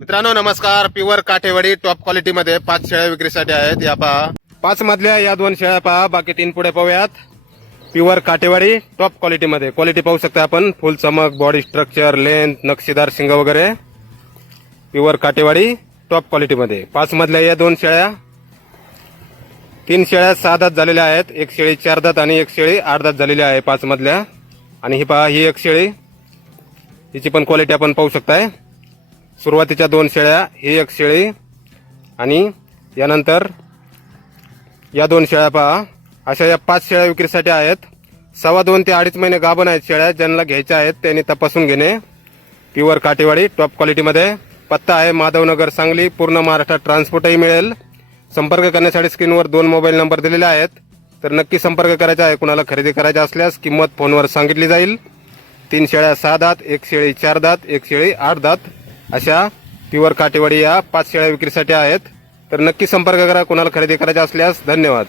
मित्रांनो नमस्कार. Pure Kathewadi top क्वालिटीमध्ये पाच शेळ्या विक्रीसाठी आहेत. या पहा. पाच मधल्या या दोन शेळ्या पहा. बाकी तीन पुढे पाहूयात. प्युअर काठेवाडी टॉप क्वालिटीमध्ये क्वालिटी पाहू शकता आपण. फुल चमक बॉडी स्ट्रक्चर लेंथ नक्षीदार शिंग वगैरे. प्युअर काठेवाडी टॉप क्वालिटीमध्ये पाच मधल्या या दोन शेळ्या. तीन शेळ्या सहा दात झालेल्या आहेत. एक शेळी चार दात आणि एक शेळी आठ दात झालेली आहे पाच मधल्या. आणि ही पहा ही एक शेळी. हिची पण क्वालिटी आपण पाहू शकताय. सुरुवातीच्या दोन शेळ्या ही एक शेळी आणि यानंतर या दोन शेळ्या पहा. अशा या पाच शेळ्या विक्रीसाठी आहेत. सव्वा दोन ते अडीच महिने गाभण आहेत शेळ्या. ज्यांना घ्यायच्या आहेत त्यांनी तपासून घेणे. प्युअर काटेवाडी टॉप क्वालिटीमध्ये. पत्ता आहे माधवनगर सांगली. पूर्ण महाराष्ट्रात ट्रान्सपोर्टही मिळेल. संपर्क करण्यासाठी स्क्रीनवर दोन मोबाईल नंबर दिलेले आहेत. तर नक्की संपर्क करायचा आहे. कुणाला खरेदी करायचा असल्यास किंमत फोनवर सांगितली जाईल. तीन शेळ्या सहा दात एक शेळी चार दात एक शेळी आठ दात. अशा प्युअर काटेवाडी या पाच शेळ्या विक्रीसाठी आहेत. तर नक्की संपर्क करा कुणाला खरेदी करायचा असल्यास धन्यवाद.